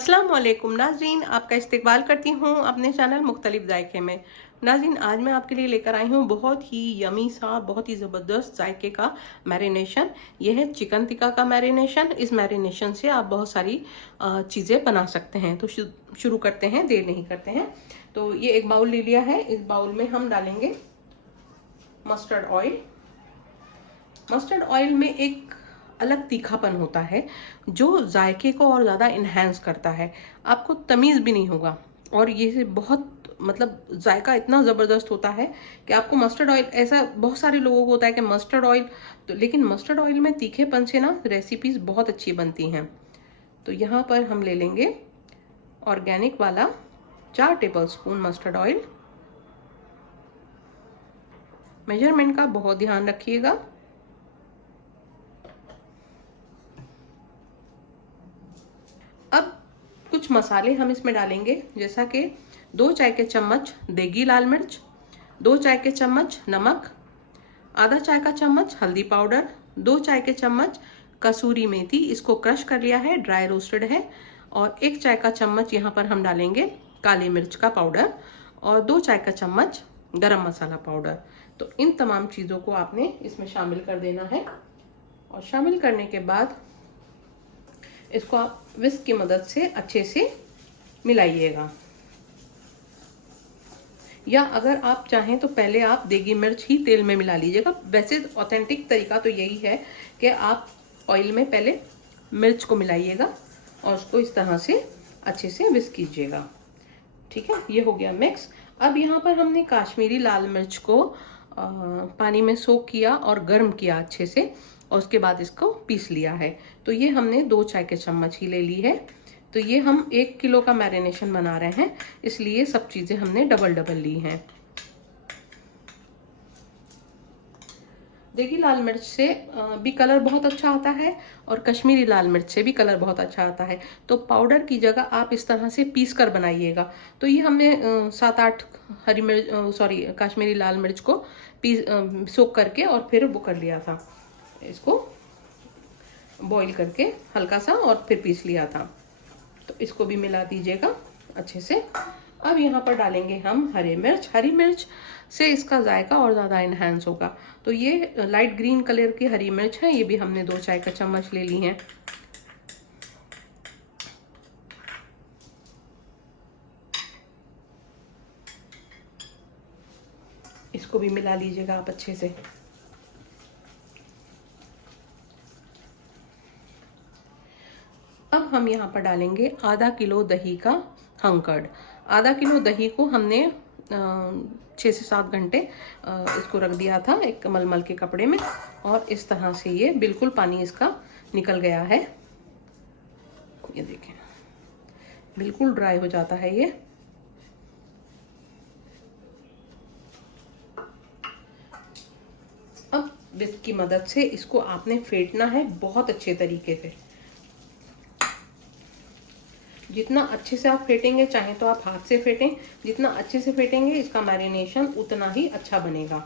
अस्सलाम वालेकुम नाज़रीन, आपका इस्तकबाल करती हूँ अपने चैनल मुख्तलिफ जायके में। नाज़रीन, आज मैं आपके लिए लेकर आई हूँ बहुत ही यमी सा, बहुत ही ज़बरदस्त जायके का मैरिनेशन। ये है चिकन टिक्का का मैरिनेशन। इस मैरिनेशन से आप बहुत सारी चीज़ें बना सकते हैं। तो शुरू करते हैं, देर नहीं करते हैं। तो ये एक बाउल ले लिया है। इस बाउल में हम डालेंगे मस्टर्ड ऑयल। मस्टर्ड ऑयल में एक अलग तीखापन होता है जो जायके को और ज़्यादा इन्हेंस करता है। आपको तमीज़ भी नहीं होगा। और ये बहुत मतलब जायका इतना ज़बरदस्त होता है कि आपको मस्टर्ड ऑयल, ऐसा बहुत सारे लोगों को होता है कि मस्टर्ड ऑयल, तो लेकिन मस्टर्ड ऑयल में तीखेपन से ना रेसिपीज़ बहुत अच्छी बनती हैं। तो यहाँ पर हम ले लेंगे ऑर्गेनिक वाला 4 टेबलस्पून मस्टर्ड ऑयल। मेजरमेंट का बहुत ध्यान रखिएगा। अब कुछ मसाले हम इसमें डालेंगे, जैसा कि 2 चाय के चम्मच देगी लाल मिर्च, 2 चाय के चम्मच नमक, आधा चाय का चम्मच हल्दी पाउडर, 2 चाय के चम्मच कसूरी मेथी, इसको क्रश कर लिया है, ड्राई रोस्टेड है, और 1 चाय का चम्मच यहाँ पर हम डालेंगे काली मिर्च का पाउडर, और 2 चाय का चम्मच गरम मसाला पाउडर। तो इन तमाम चीज़ों को आपने इसमें शामिल कर देना है। और शामिल करने के बाद इसको आप विस्क की मदद से अच्छे से मिलाइएगा। या अगर आप चाहें तो पहले आप देगी मिर्च ही तेल में मिला लीजिएगा। वैसे ऑथेंटिक तरीका तो यही है कि आप ऑयल में पहले मिर्च को मिलाइएगा और उसको इस तरह से अच्छे से विस्क कीजिएगा। ठीक है, ये हो गया मिक्स। अब यहाँ पर हमने काश्मीरी लाल मिर्च को पानी में सोक किया और गर्म किया अच्छे से, और उसके बाद इसको पीस लिया है। तो ये हमने 2 चाय के चम्मच ही ले ली है। तो ये हम 1 किलो का मैरिनेशन बना रहे हैं, इसलिए सब चीज़ें हमने डबल डबल ली हैं। देखिए, लाल मिर्च से भी कलर बहुत अच्छा आता है और कश्मीरी लाल मिर्च से भी कलर बहुत अच्छा आता है। तो पाउडर की जगह आप इस तरह से पीस कर बनाइएगा। तो ये हमने 7-8 हरी मिर्च, काश्मीरी लाल मिर्च को पीस सोक करके और फिर वो कर लिया था, इसको बॉईल करके हल्का सा, और फिर पीस लिया था। तो इसको भी मिला दीजिएगा अच्छे से। अब यहाँ पर डालेंगे हम हरी मिर्च। हरी मिर्च से इसका जायका और ज़्यादा इन्हेंस होगा। तो ये लाइट ग्रीन कलर की हरी मिर्च है, ये भी हमने 2 चाय का चम्मच ले ली हैं। इसको भी मिला लीजिएगा आप अच्छे से। अब हम यहाँ पर डालेंगे आधा किलो दही का हंकर्ड। आधा किलो दही को हमने 6 से 7 घंटे इसको रख दिया था एक मलमल के कपड़े में, और इस तरह से ये बिल्कुल पानी इसका निकल गया है। ये देखें, बिल्कुल ड्राई हो जाता है ये। अब विस्क की मदद से इसको आपने फेंटना है बहुत अच्छे तरीके से। जितना अच्छे से आप फेंटेंगे, चाहे तो आप हाथ से फेंटें, जितना अच्छे से फेंटेंगे इसका मैरिनेशन उतना ही अच्छा बनेगा।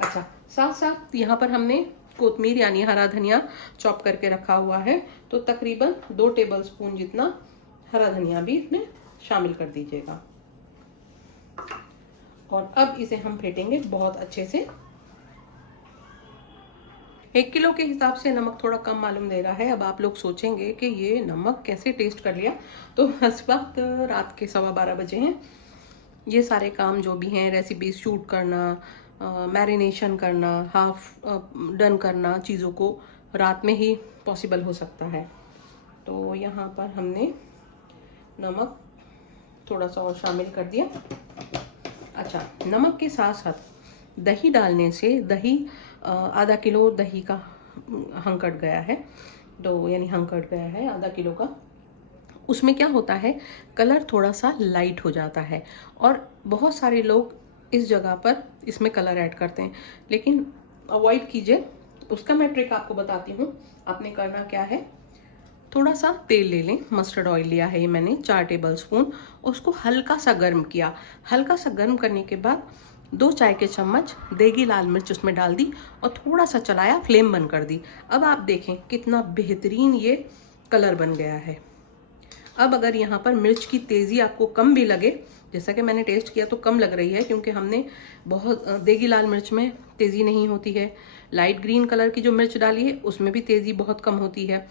अच्छा, साथ साथ यहाँ पर हमने कोतमीर यानी हरा धनिया चॉप करके रखा हुआ है। तो तकरीबन 2 टेबलस्पून जितना हरा धनिया भी इसमें शामिल कर दीजिएगा। और अब इसे हम फेंटेंगे बहुत अच्छे से। 1 किलो के हिसाब से नमक थोड़ा कम मालूम दे रहा है। अब आप लोग सोचेंगे कि ये नमक कैसे टेस्ट कर लिया। तो इस वक्त रात के 12:15 बजे हैं। ये सारे काम जो भी हैं, रेसिपी शूट करना, मैरिनेशन करना, हाफ डन करना, चीज़ों को रात में ही पॉसिबल हो सकता है। तो यहाँ पर हमने नमक थोड़ा सा और शामिल कर दिया। अच्छा, नमक के साथ साथ दही डालने से दही आधा किलो दही का हंकट गया है, तो यानी हंकट गया है आधा किलो का। उसमें क्या होता है, कलर थोड़ा सा लाइट हो जाता है, और बहुत सारे लोग इस जगह पर इसमें कलर ऐड करते हैं, लेकिन अवॉइड कीजिए। उसका मैं ट्रिक आपको बताती हूँ। आपने करना क्या है, थोड़ा सा तेल ले लें। मस्टर्ड ऑयल लिया है ये मैंने 4 टेबलस्पून। उसको हल्का सा गर्म किया। हल्का सा गर्म करने के बाद 2 चाय के चम्मच देगी लाल मिर्च उसमें डाल दी और थोड़ा सा चलाया, फ्लेम बंद कर दी। अब आप देखें कितना बेहतरीन ये कलर बन गया है। अब अगर यहाँ पर मिर्च की तेज़ी आपको कम भी लगे, जैसा कि मैंने टेस्ट किया तो कम लग रही है, क्योंकि हमने बहुत देगी लाल मिर्च में तेज़ी नहीं होती है, लाइट ग्रीन कलर की जो मिर्च डाली है उसमें भी तेज़ी बहुत कम होती है,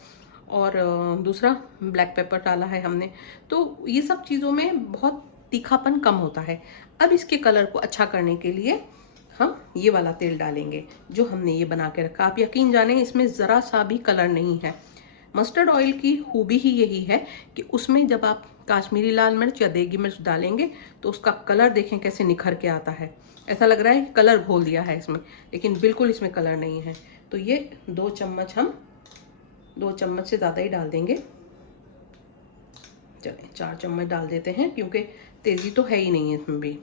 और दूसरा ब्लैक पेपर डाला है हमने, तो ये सब चीज़ों में बहुत तीखापन कम होता है। अब इसके कलर को अच्छा करने के लिए हम ये वाला तेल डालेंगे जो हमने ये बना के रखा। आप यकीन जाने इसमें ज़रा सा भी कलर नहीं है। मस्टर्ड ऑयल की खूबी ही यही है कि उसमें जब आप काश्मीरी लाल मिर्च या देगी मिर्च डालेंगे तो उसका कलर देखें कैसे निखर के आता है। ऐसा लग रहा है कलर घोल दिया है इसमें, लेकिन बिल्कुल इसमें कलर नहीं है। तो ये 2 चम्मच, हम 2 चम्मच से ज़्यादा ही डाल देंगे। चलें 4 चम्मच डाल देते हैं, क्योंकि तेज़ी तो है ही नहीं है इसमें भी।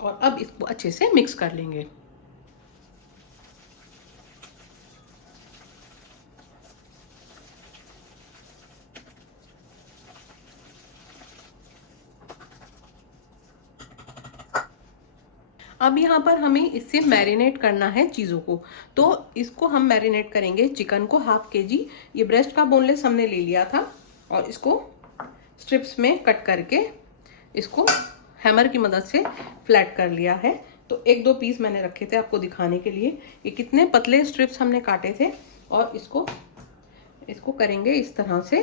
और अब इसको अच्छे से मिक्स कर लेंगे। अब यहाँ पर हमें इससे मैरिनेट करना है चीज़ों को, तो इसको हम मैरिनेट करेंगे। चिकन को ½ kg, ये ब्रेस्ट का बोनलेस हमने ले लिया था, और इसको स्ट्रिप्स में कट करके इसको हैमर की मदद से फ्लैट कर लिया है। तो 1-2 पीस मैंने रखे थे आपको दिखाने के लिए, ये कितने पतले स्ट्रिप्स हमने काटे थे। और इसको करेंगे इस तरह से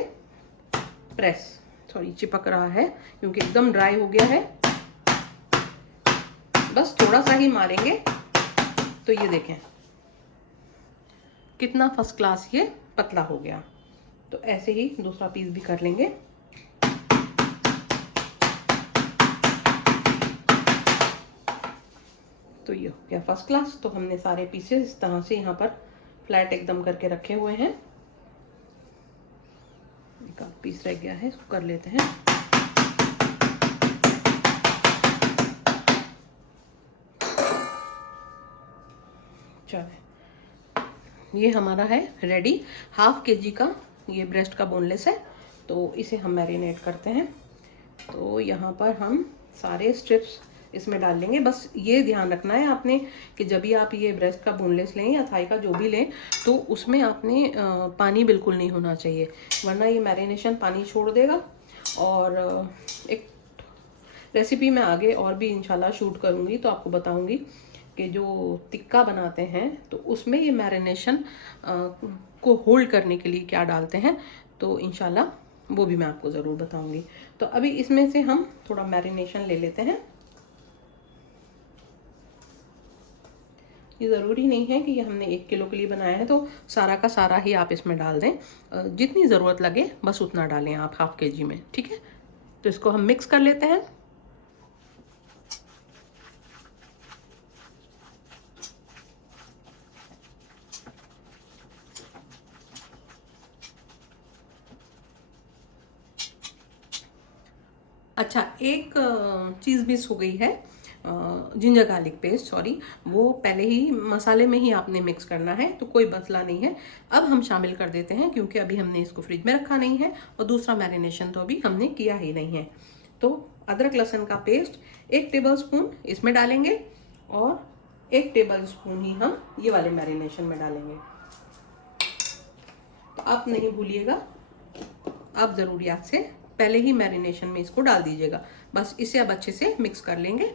प्रेस। सॉरी, चिपक रहा है क्योंकि एकदम ड्राई हो गया है, बस थोड़ा सा ही मारेंगे। तो ये देखें कितना फर्स्ट क्लास ये पतला हो गया। तो ऐसे ही दूसरा पीस भी कर लेंगे। तो ये हो गया फर्स्ट क्लास। तो हमने सारे पीसेस इस तरह से यहाँ पर फ्लैट एकदम करके रखे हुए हैं। एक आध पीस रह गया है, इसको कर लेते हैं। चले, ये हमारा है रेडी। ½ kg का ये ब्रेस्ट का बोनलेस है, तो इसे हम मैरिनेट करते हैं। तो यहाँ पर हम सारे स्ट्रिप्स इसमें डाल लेंगे। बस ये ध्यान रखना है आपने कि जब भी आप ये ब्रेस्ट का बोनलेस लें या थाई का जो भी लें, तो उसमें आपने पानी बिल्कुल नहीं होना चाहिए, वरना ये मैरिनेशन पानी छोड़ देगा। और एक रेसिपी मैं आगे और भी इंशाल्लाह शूट करूँगी, तो आपको बताऊँगी कि जो टिक्का बनाते हैं तो उसमें ये मैरिनेशन को होल्ड करने के लिए क्या डालते हैं, तो इंशाल्लाह वो भी मैं आपको ज़रूर बताऊंगी। तो अभी इसमें से हम थोड़ा मैरिनेशन ले लेते हैं। ये ज़रूरी नहीं है कि ये हमने 1 किलो के लिए बनाया है तो सारा का सारा ही आप इसमें डाल दें, जितनी ज़रूरत लगे बस उतना डालें आप ½ kg में, ठीक है। तो इसको हम मिक्स कर लेते हैं। अच्छा, एक चीज़ मिस हो गई है, जिंजर गार्लिक पेस्ट, सॉरी, वो पहले ही मसाले में ही आपने मिक्स करना है, तो कोई मसला नहीं है। अब हम शामिल कर देते हैं, क्योंकि अभी हमने इसको फ्रिज में रखा नहीं है और दूसरा मैरिनेशन तो अभी हमने किया ही नहीं है। तो अदरक लहसुन का पेस्ट 1 टेबलस्पून इसमें डालेंगे, और 1 टेबलस्पून ही हम ये वाले मैरिनेशन में डालेंगे। तो आप नहीं भूलिएगा, आप ज़रूरियात से पहले ही मैरिनेशन में इसको डाल दीजिएगा। बस इसे अब अच्छे से मिक्स कर लेंगे।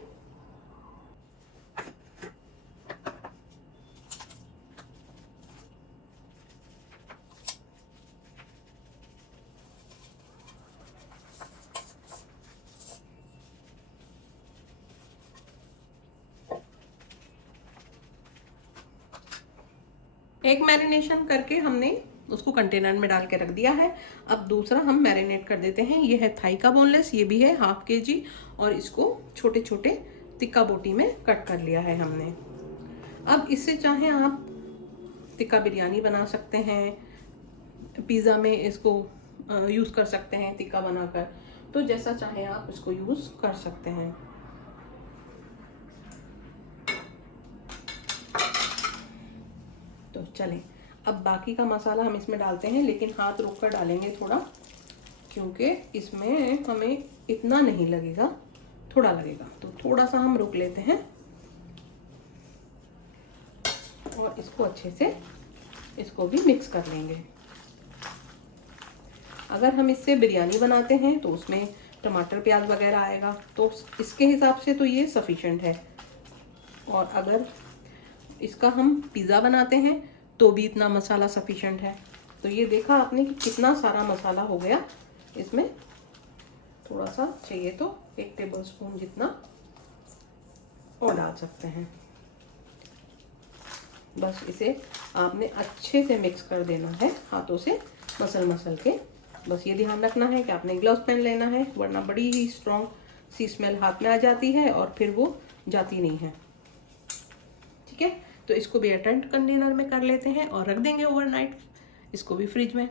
एक मैरिनेशन करके हमने उसको कंटेनर में डाल के रख दिया है। अब दूसरा हम मैरिनेट कर देते हैं। ये है थाई का बोनलेस, ये भी है ½ kg, और इसको छोटे छोटे टिक्का बोटी में कट कर लिया है हमने। अब इससे चाहे आप टिक्का बिरयानी बना सकते हैं, पिज़्ज़ा में इसको यूज़ कर सकते हैं टिक्का बनाकर, तो जैसा चाहे आप इसको यूज़ कर सकते हैं। तो चलें, अब बाकी का मसाला हम इसमें डालते हैं, लेकिन हाथ रोक कर डालेंगे थोड़ा, क्योंकि इसमें हमें इतना नहीं लगेगा, थोड़ा लगेगा, तो थोड़ा सा हम रोक लेते हैं। और इसको अच्छे से इसको भी मिक्स कर लेंगे। अगर हम इससे बिरयानी बनाते हैं तो उसमें टमाटर प्याज वगैरह आएगा, तो इसके हिसाब से तो ये सफिशेंट है। और अगर इसका हम पिज़्ज़ा बनाते हैं तो भी इतना मसाला सफिशेंट है। तो ये देखा आपने कि कितना सारा मसाला हो गया इसमें। थोड़ा सा चाहिए तो 1 टेबलस्पून जितना और डाल सकते हैं। बस इसे आपने अच्छे से मिक्स कर देना है हाथों से मसल के। बस ये ध्यान रखना है कि आपने ग्लव्स पहन लेना है, वरना बड़ी ही स्ट्रॉन्ग सी स्मेल हाथ में आ जाती है और फिर वो जाती नहीं है। ठीक है, तो इसको भी एयरटाइट कंटेनर में कर लेते हैं और रख देंगे ओवरनाइट इसको भी फ्रिज में।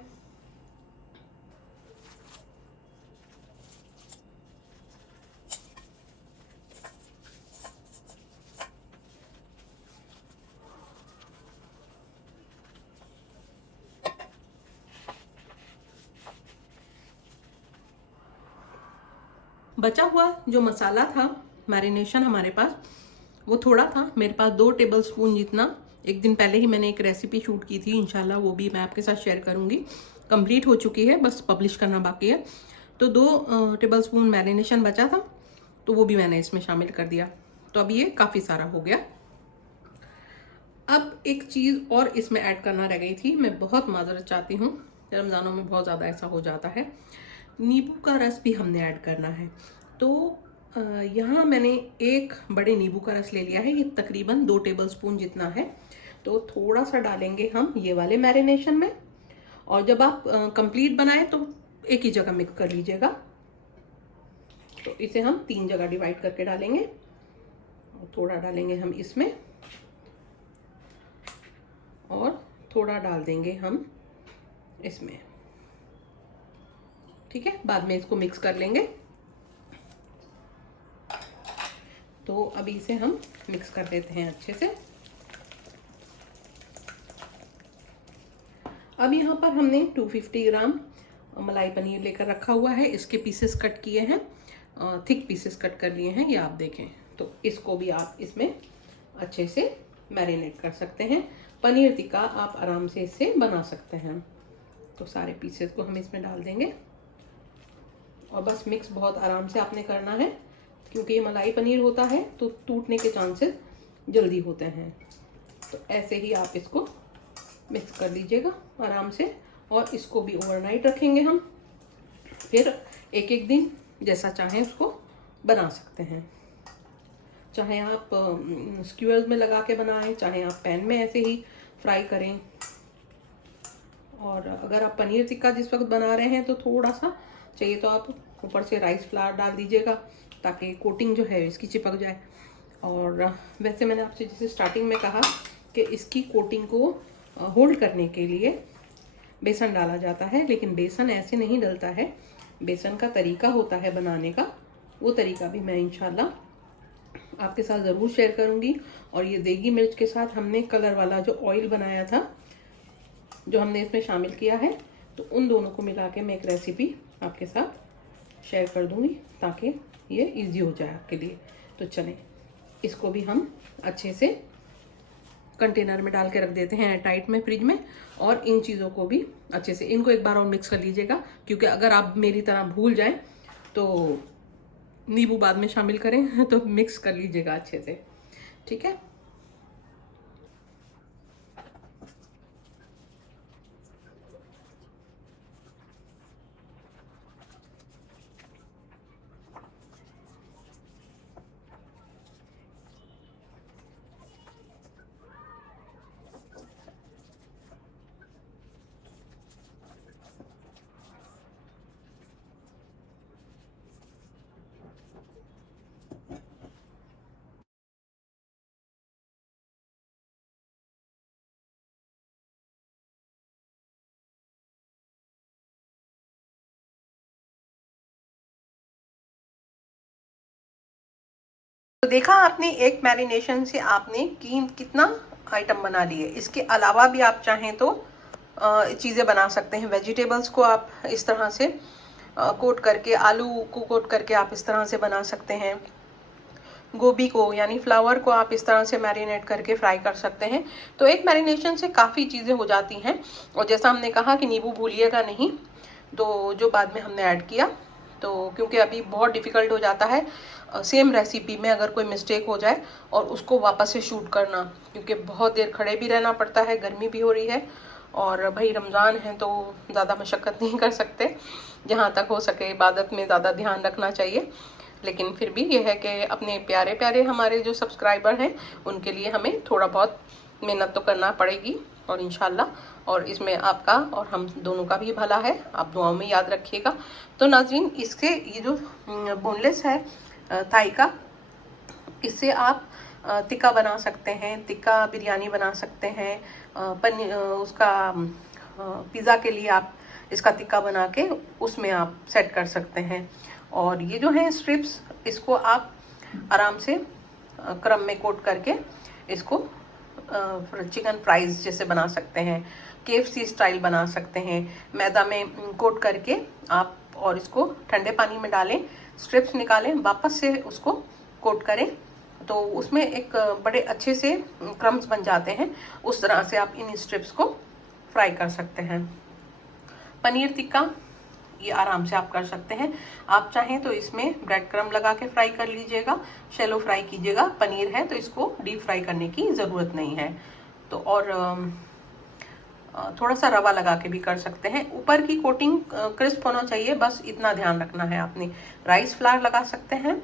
बचा हुआ जो मसाला था मैरिनेशन हमारे पास, वो थोड़ा था मेरे पास 2 टेबलस्पून जितना। एक दिन पहले ही मैंने एक रेसिपी शूट की थी, इंशाल्लाह वो भी मैं आपके साथ शेयर करूंगी। कंप्लीट हो चुकी है, बस पब्लिश करना बाकी है। तो 2 टेबलस्पून मैरिनेशन बचा था, तो वो भी मैंने इसमें शामिल कर दिया। तो अब ये काफ़ी सारा हो गया। अब एक चीज़ और इसमें ऐड करना रह गई थी, मैं बहुत माजरत चाहती हूँ, रमज़ानों में बहुत ज़्यादा ऐसा हो जाता है। नींबू का रस भी हमने ऐड करना है। तो यहाँ मैंने 1 बड़े नींबू का रस ले लिया है, ये तकरीबन 2 टेबलस्पून जितना है। तो थोड़ा सा डालेंगे हम ये वाले मैरिनेशन में, और जब आप कंप्लीट बनाएं तो एक ही जगह मिक्स कर लीजिएगा। तो इसे हम 3 जगह डिवाइड करके डालेंगे, और थोड़ा डालेंगे हम इसमें और थोड़ा डाल देंगे हम इसमें। ठीक है, बाद में इसको मिक्स कर लेंगे। तो अभी इसे हम मिक्स कर देते हैं अच्छे से। अब यहाँ पर हमने 250 ग्राम मलाई पनीर लेकर रखा हुआ है। इसके पीसेस कट किए हैं, थिक पीसेस कट कर लिए हैं, ये आप देखें। तो इसको भी आप इसमें अच्छे से मैरिनेट कर सकते हैं। पनीर टिक्का आप आराम से इससे बना सकते हैं। तो सारे पीसेस को हम इसमें डाल देंगे और बस मिक्स बहुत आराम से आपने करना है, क्योंकि ये मलाई पनीर होता है तो टूटने के चांसेस जल्दी होते हैं। तो ऐसे ही आप इसको मिक्स कर लीजिएगा आराम से। और इसको भी ओवरनाइट रखेंगे हम, फिर एक एक दिन जैसा चाहें उसको बना सकते हैं। चाहे आप स्क्यूअर्स में लगा के बनाएं, चाहे आप पैन में ऐसे ही फ्राई करें। और अगर आप पनीर टिक्का जिस वक्त बना रहे हैं तो थोड़ा सा चाहिए तो आप ऊपर से राइस फ्लावर डाल दीजिएगा, ताकि कोटिंग जो है इसकी चिपक जाए। और वैसे मैंने आपसे जैसे स्टार्टिंग में कहा कि इसकी कोटिंग को होल्ड करने के लिए बेसन डाला जाता है, लेकिन बेसन ऐसे नहीं डलता है। बेसन का तरीका होता है बनाने का, वो तरीका भी मैं इंशाल्लाह आपके साथ ज़रूर शेयर करूँगी। और ये देगी मिर्च के साथ हमने कलर वाला जो ऑयल बनाया था, जो हमने इसमें शामिल किया है, तो उन दोनों को मिला के मैं एक रेसिपी आपके साथ शेयर कर दूँगी, ताकि ये इजी हो जाए आपके लिए। तो चलें, इसको भी हम अच्छे से कंटेनर में डाल के रख देते हैं टाइट में फ्रिज में। और इन चीज़ों को भी अच्छे से इनको एक बार और मिक्स कर लीजिएगा, क्योंकि अगर आप मेरी तरह भूल जाएं तो नींबू बाद में शामिल करें तो मिक्स कर लीजिएगा अच्छे से। ठीक है, तो देखा आपने, एक मैरिनेशन से आपने कितना आइटम बना लिए। इसके अलावा भी आप चाहें तो चीज़ें बना सकते हैं। वेजिटेबल्स को आप इस तरह से कोट करके, आलू को कोट करके आप इस तरह से बना सकते हैं। गोभी को यानी फ्लावर को आप इस तरह से मैरिनेट करके फ्राई कर सकते हैं। तो एक मैरिनेशन से काफ़ी चीज़ें हो जाती हैं। और जैसा हमने कहा कि नींबू भूलिएगा नहीं, तो जो बाद में हमने ऐड किया, तो क्योंकि अभी बहुत डिफ़िकल्ट हो जाता है सेम रेसिपी में अगर कोई मिस्टेक हो जाए और उसको वापस से शूट करना, क्योंकि बहुत देर खड़े भी रहना पड़ता है, गर्मी भी हो रही है और भाई रमज़ान है तो ज़्यादा मशक्क़त नहीं कर सकते, जहाँ तक हो सके इबादत में ज़्यादा ध्यान रखना चाहिए। लेकिन फिर भी ये है कि अपने प्यारे प्यारे हमारे जो सब्सक्राइबर हैं उनके लिए हमें थोड़ा बहुत मेहनत तो करना पड़ेगी और इंशाल्लाह, और इसमें आपका और हम दोनों का भी भला है, आप दुआओं में याद रखिएगा। तो नाज़रीन, इसके ये जो बोनलेस है थाई का, इससे आप टिक्का बना सकते हैं, टिक्का बिरयानी बना सकते हैं, पनीर उसका पिज़्ज़ा के लिए आप इसका टिक्का बना के उसमें आप सेट कर सकते हैं। और ये जो है स्ट्रिप्स, इसको आप आराम से क्रम में कोट करके इसको चिकन फ्राइज जैसे बना सकते हैं, KFC स्टाइल बना सकते हैं, मैदा में कोट करके आप, और इसको ठंडे पानी में डालें, स्ट्रिप्स निकालें, वापस से उसको कोट करें, तो उसमें एक बड़े अच्छे से क्रम्स बन जाते हैं। उस तरह से आप इन स्ट्रिप्स को फ्राई कर सकते हैं। पनीर टिक्का ये आराम से आप कर सकते हैं। आप चाहें तो इसमें ब्रेड क्रम्ब लगा के फ्राई कर लीजिएगा, शैलो फ्राई कीजिएगा। पनीर है तो इसको डीप फ्राई करने की ज़रूरत नहीं है। तो और थोड़ा सा रवा लगा के भी कर सकते हैं। ऊपर की कोटिंग क्रिस्प होना चाहिए, बस इतना ध्यान रखना है आपने। राइस फ्लावर लगा सकते हैं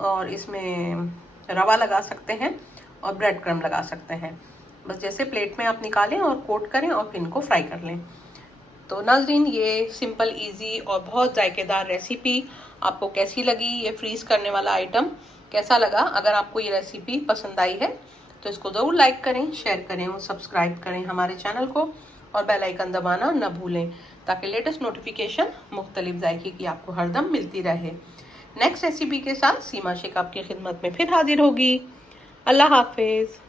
और इसमें रवा लगा सकते हैं और ब्रेड क्रम्ब लगा सकते हैं। बस जैसे प्लेट में आप निकालें और कोट करें और फिर इनको फ्राई कर लें। तो नाज़रीन, ये सिंपल, इजी और बहुत जायकेदार रेसिपी आपको कैसी लगी? ये फ्रीज़ करने वाला आइटम कैसा लगा? अगर आपको ये रेसिपी पसंद आई है तो इसको ज़रूर लाइक करें, शेयर करें और सब्सक्राइब करें हमारे चैनल को, और बेल आइकन दबाना न भूलें ताकि लेटेस्ट नोटिफिकेशन मुख्तलिफ जायके की आपको हरदम मिलती रहे। नेक्स्ट रेसिपी के साथ सीमा शेख आपकी खिदमत में फिर हाजिर होगी। अल्लाह हाफिज़।